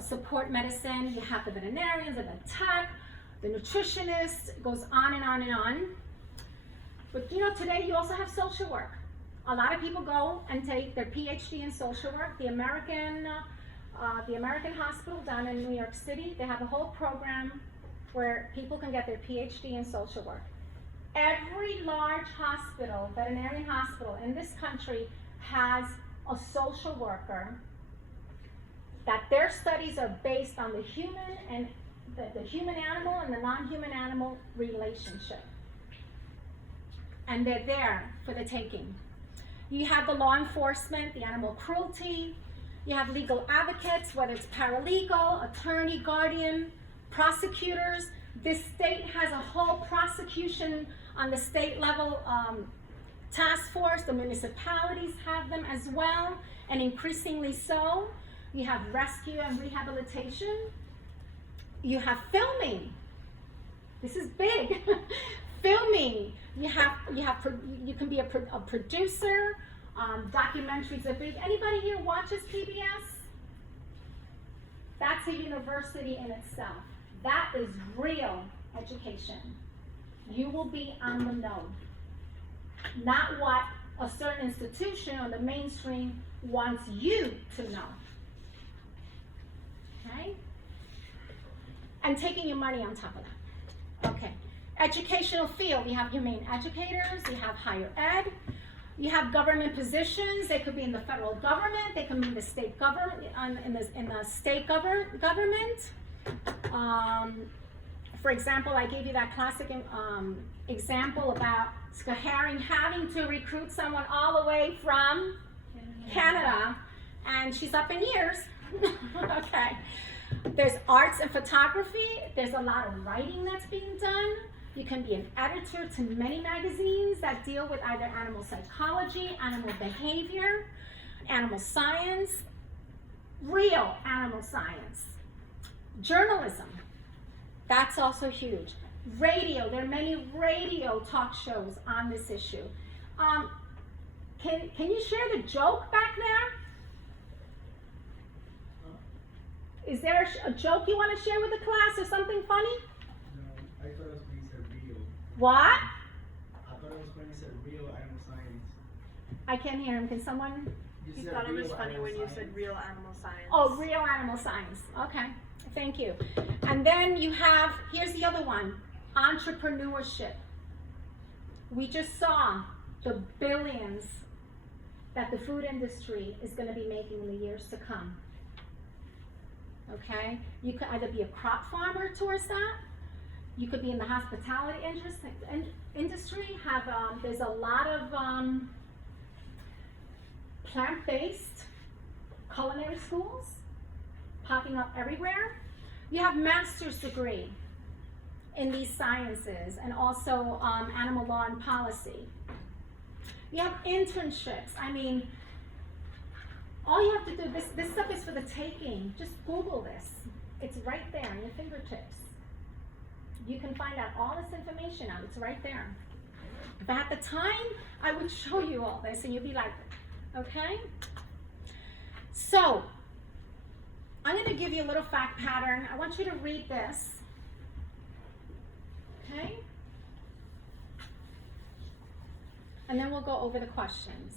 support medicine. You have the veterinarians, the tech, the nutritionists. It goes on and on and on. But today you also have social work. A lot of people go and take their PhD in social work. The American Hospital down in New York City, they have a whole program where people can get their PhD in social work. Every large hospital, veterinarian hospital in this country, has a social worker that their studies are based on the human and the human animal and the non-human animal relationship. And they're there for the taking. You have the law enforcement, the animal cruelty. You have legal advocates, whether it's paralegal, attorney, guardian, prosecutors. This state has a whole prosecution on the state level task force. The municipalities have them as well, and increasingly so. You have rescue and rehabilitation. You have filming. This is big. Filming. You can be a producer. Documentaries are big. Anybody here watches PBS? That's a university in itself. That is real education. You will be on the know. Not what a certain institution or the mainstream wants you to know. Okay? And taking your money on top of that. Okay. Educational field, you have humane educators, you have higher ed, you have government positions. They could be in the federal government, they could be in the state government, in the state government. For example, I gave you that classic example about Schoharing having to recruit someone all the way from Canada, and she's up in years. Okay. There's arts and photography. There's a lot of writing that's being done. You can be an editor to many magazines that deal with either animal psychology, animal behavior, animal science, real animal science. Journalism, that's also huge. Radio, there are many radio talk shows on this issue. Can you share the joke back there? Is there a joke you want to share with the class or something funny? No, I thought it was when you said real. What? I thought it was when you said real animal science. I can't hear him. Can someone? You He said thought it was real funny animal when you science. said real animal science. Oh, real animal science. Okay, thank you. And then you have, here's the other one, entrepreneurship. We just saw the billions that the food industry is going to be making in the years to come. Okay, you could either be a crop farmer towards that. You could be in the hospitality industry. There's a lot of plant-based culinary schools popping up everywhere. You have master's degree in these sciences, and also animal law and policy. You have internships. I mean, all you have to do, this stuff is for the taking. Just Google this. It's right there on your fingertips. You can find out all this information out. It's right there. If I had the time, I would show you all this and you'd be like, okay? So, I'm going to give you a little fact pattern. I want you to read this. Okay? And then we'll go over the questions.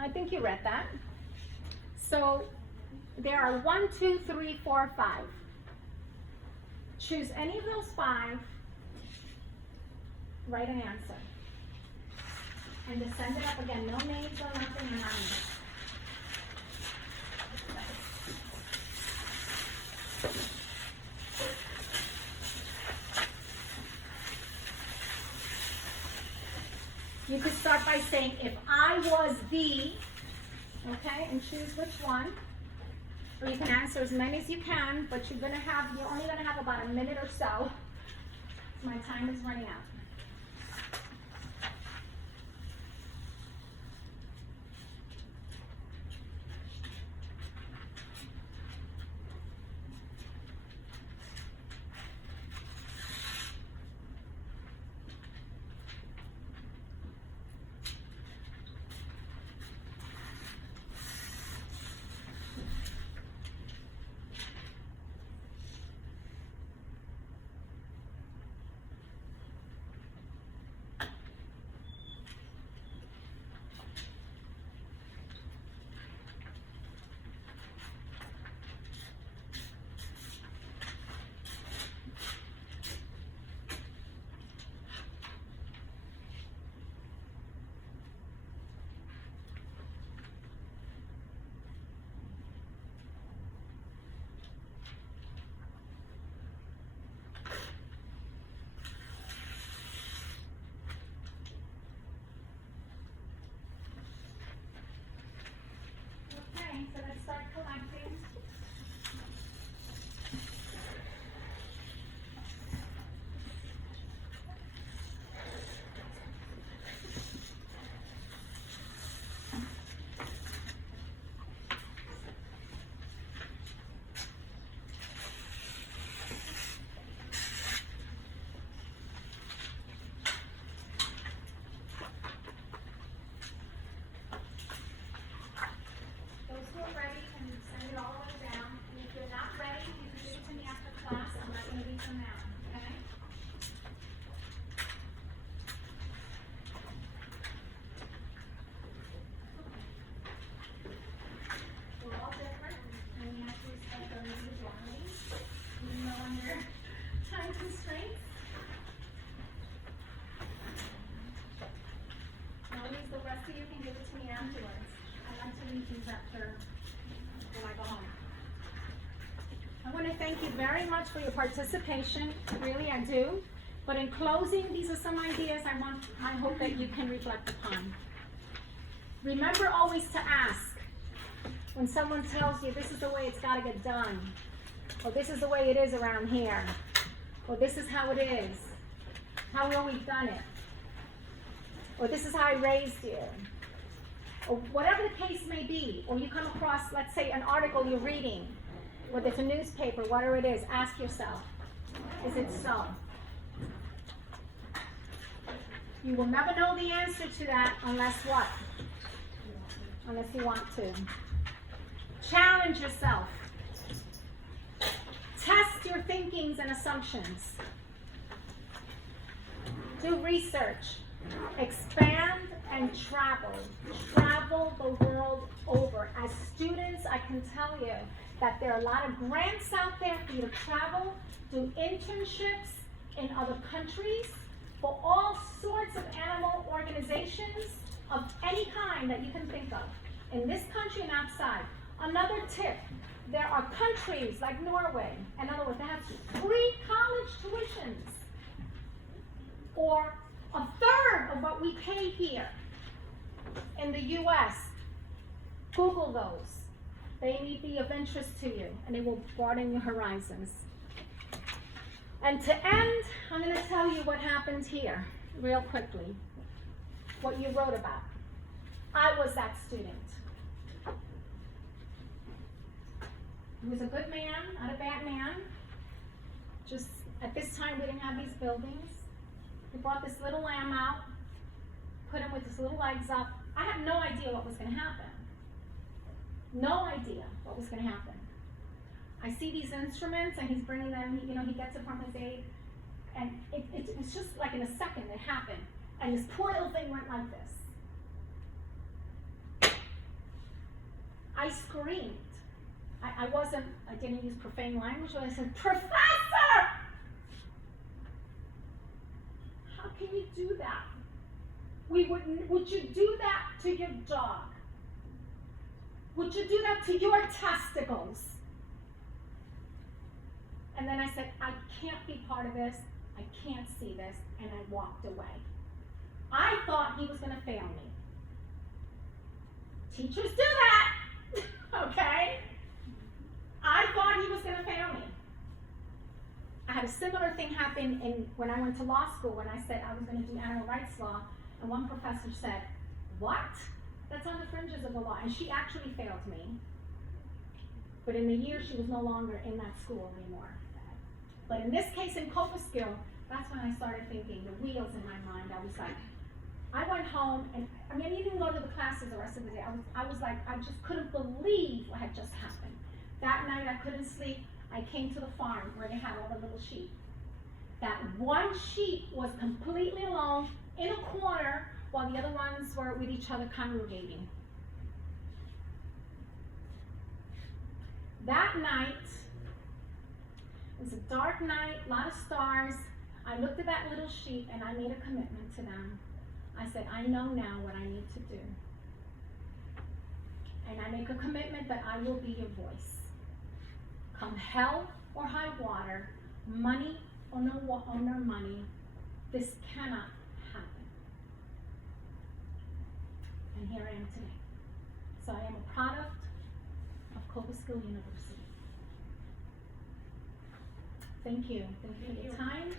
I think you read that. So there are 1, 2, 3, 4, 5. Choose any of those 5. Write an answer. And just send it up again. No names or nothing. None. You could start by saying, if I was the, okay, and choose which one. Or you can answer as many as you can, but you're only gonna have about a minute or so. My time is running out. Okay, so let's start collecting. Those who are ready can send it all the way down. And if you're not ready, you can give it to me after class. I'm not going to read them now, okay? We're all different, and we have to respect our individuality, even though under time constraints. Louise, the rest of you can give it to me afterwards. I like to read these after when I go home. I want to thank you very much for your participation. Really, I do. But in closing, these are some ideas I hope that you can reflect upon. Remember always to ask when someone tells you this is the way it's got to get done, or this is the way it is around here, or this is how it is, how we always done it, or this is how I raised you, or whatever the case may be, or you come across, let's say, an article you're reading, whether it's a newspaper, whatever it is, ask yourself, is it so? You will never know the answer to that unless what? Unless you want to. Challenge yourself. Test your thinkings and assumptions. Do research. Expand and travel. Travel the world over. As students, I can tell you that there are a lot of grants out there for you to travel, do internships in other countries for all sorts influence of animal organizations of any kind that you can think of, in this country and outside. Another tip, there are countries like Norway, in other words, that have free college tuitions, or a third of what we pay here in the US. Google those. They may be of interest to you, and they will broaden your horizons. And to end, I'm going to tell you what happened here, real quickly, what you wrote about. I was that student. He was a good man, not a bad man. Just at this time, we didn't have these buildings. He brought this little lamb out, put him with his little legs up. I had no idea what was going to happen. No idea what was going to happen. I see these instruments, and he's bringing them, you know, he gets it from his aide, and it was just like in a second it happened, and this poor little thing went like this. I screamed. I didn't use profane language, but I said, "Professor! How can you do that? Would you do that to your dog? Would you do that to your testicles?" And then I said, "I can't be part of this. I can't see this," and I walked away. I thought he was going to fail me. Teachers do that, okay? I thought he was going to fail me. I had a similar thing happen when I went to law school, when I said I was going to do animal rights law, and one professor said, "What? That's on the fringes of the law," and she actually failed me. But in the year, she was no longer in that school anymore. But in this case, in Copperskill, that's when I started thinking, the wheels in my mind. I was like, I went home, and I mean, I didn't even go to the classes the rest of the day. I was like, I just couldn't believe what had just happened. That night, I couldn't sleep. I came to the farm where they had all the little sheep. That one sheep was completely alone in a corner while the other ones were with each other congregating. That night, it was a dark night, a lot of stars. I looked at that little sheep and I made a commitment to them. I said, I know now what I need to do. And I make a commitment that I will be your voice. Come hell or high water, money or no money, this cannot happen. And here I am today. So I am a product of Copperskill University. Thank you. Thank you for your time.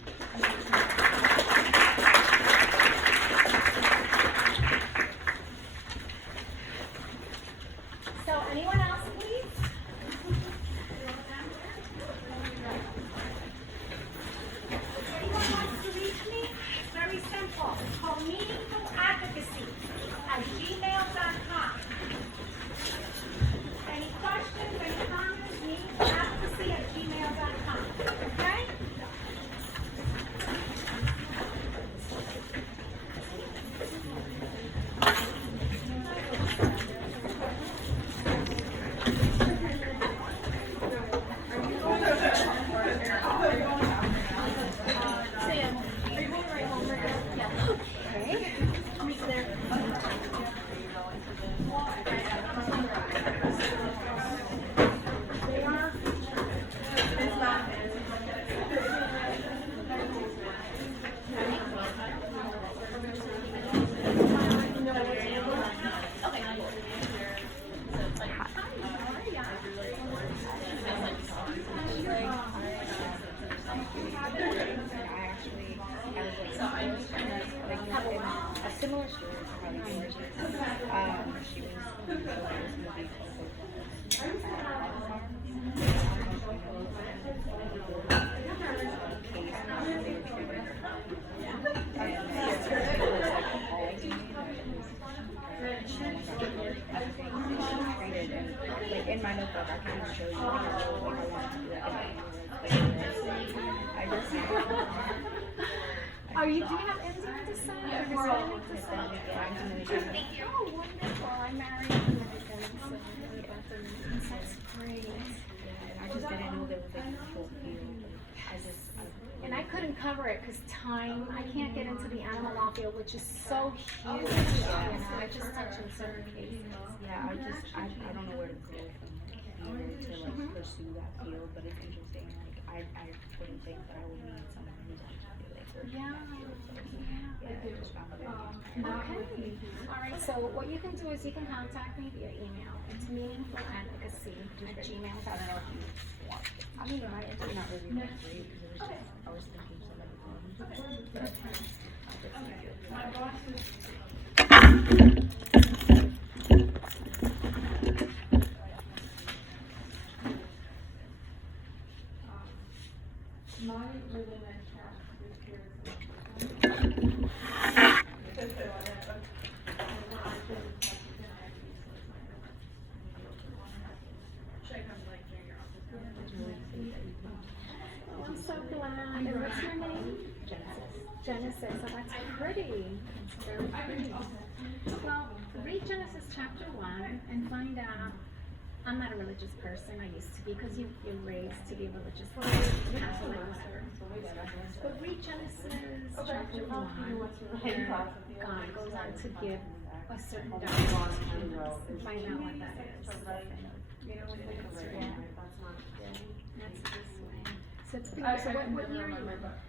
So anyone else, please? If anyone wants to reach me, it's very simple. It's called meaningfuladvocacy@gmail.com. Any questions, any comments, meaningfuladvocacy@gmail.com. Okay? A similar story to how the yours is. She was in this movie in my notebook, I can show you like I want to do I just Do you have anything to say? Or is there anything to say? Thank you. Oh, wonderful. I married him. That's great. I just didn't know there was like a full field. And I couldn't cover it because time, I can't get into the animal law field, which is so huge, you know, I just touch in certain cases. Yeah, I don't know where to go from here to like pursue that field, but it's interesting, like, I wouldn't think that I would meet someone who's actually like working in that field, so, yeah, I just found it very interesting. Okay, alright, so what you can do is you can contact me via email, it's meaningfuladvocacy@gmail.com. I don't know if you want, I mean, my answer's not really that great, because it was just, I was thinking so many things, but I'll definitely do it. My boss is my really nice cat is here. Should I come like during your office hours? I'm so glad, and what's your name? Genesis, oh that's pretty, it's very pretty. Well, read Genesis chapter 1 and find out, I'm not a religious person, I used to be, because you're raised to be a religious person, Catholic, but read Genesis chapter 1, where God goes on to give a certain doctrine, and find out what that is. You know what it is, right? That's this way. So it's big, so what year are you in?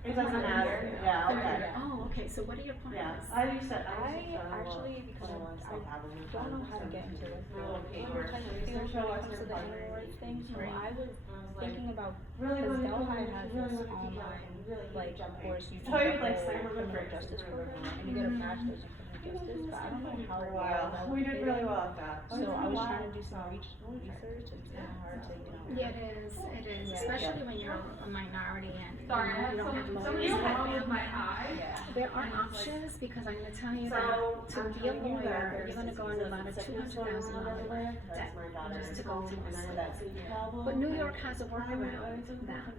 It doesn't matter, yeah, okay. Oh, okay, so what are your Yeah, plans? I used to, I actually, because I don't know how to get into this field, field when it comes to the animal rights thing, so I was thinking about, because Delhi has this online, like, course you can get a criminal justice program, and you get a bachelor's in criminal justice, but I don't know how well that we did would really fit. well at that. So I was trying to do some research, and it's kind of hard to, Yeah, it is, especially when you're a minority and Sorry, I you have don't have something lawyers. wrong with my eye. There are options, because I'm gonna tell you that to be a lawyer, you're gonna go into about a $200,000 debt just to go to a school. But New York has a workaround that,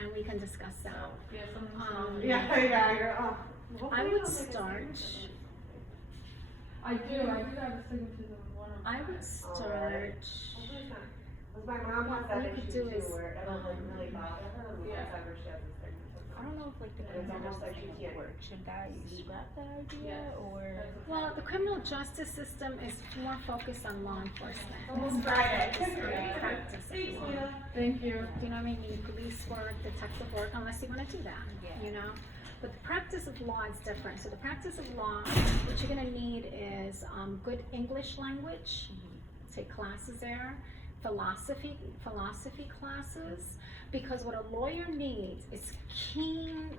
and we can discuss that. Yeah, you're, oh. I would start, I do have a signature of one of my. I would start, Cause my mom has that What you could issue do too, is, where it'll like really bother her, and whenever she has a signature. I don't know if like the It's almost criminal like you justice can't- work, should that scrap that idea, or? well, the criminal justice system is more focused on law enforcement. Almost Friday. It's not practice of law. Thank you. Do you know what I mean? Police work, detective work, unless you wanna do that, you know? But the practice of law is different. So the practice of law, what you're gonna need is, good English language, take classes there, philosophy classes, because what a lawyer needs is keen,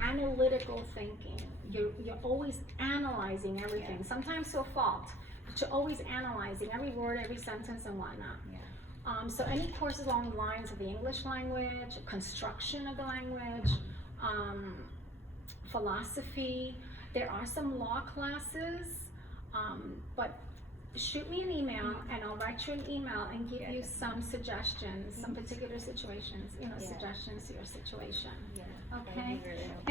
analytical thinking. You're always analyzing everything, sometimes to a fault, but you're always analyzing every word, every sentence and whatnot. So any courses along the lines of the English language, construction of the language, philosophy, there are some law classes, but shoot me an email and I'll write you an email and give you some suggestions, some particular situations, suggestions to your situation. Yeah. Okay?